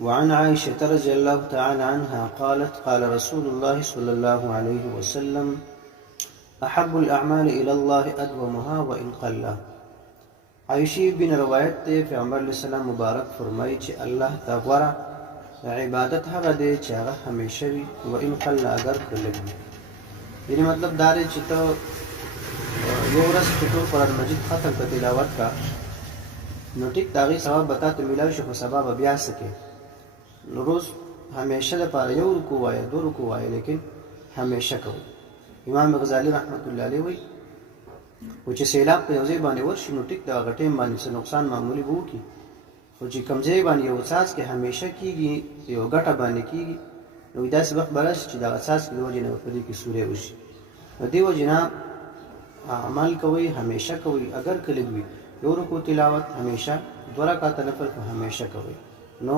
وعن عائشة رضي الله تعالى عنها قالت قال رسول الله صلى الله عليه وسلم احب الاعمال الى الله ادومها وان قل. عائشہ بن روایت تے پیغمبر علیہ السلام مبارک فرمائی چې الله ته غوره عبادت هغه دی چې هغه همیشه وي و ان قل اگر کله وي. یعنی مطلب دا دی چې ته یو ورځ چې ټول قرآن مجید ختم کړه تلاوت کا نو ټیک د هغې ثواب به تا ته میلاوي شي خو سبا به بیا څه کې نو روز همیشه دپاره یو رکوع وایه دو رکوع وایه لیکن همیشه کوو. امام غزالی رحمت الله علیه وایي خو چې سیلاب په یو ځای باندې ورشي نو ټیک د هغه ټایم باندې څه نقصان معمولي به وکړي خو چې کوم ځای باندې یو څاڅکی همیشه کېږي یو ګټه باندې کېږي نو داسې وخت به راشي چې دغه څاڅکي د وجې نه به په دې کې سوری وشي. نو دې وجې نه عمل کوئ همیشه کوئ اگر که لږ وي یو رکوع تلاوت همیشه 2 رکعته نفل خو همیشه کوئ. نو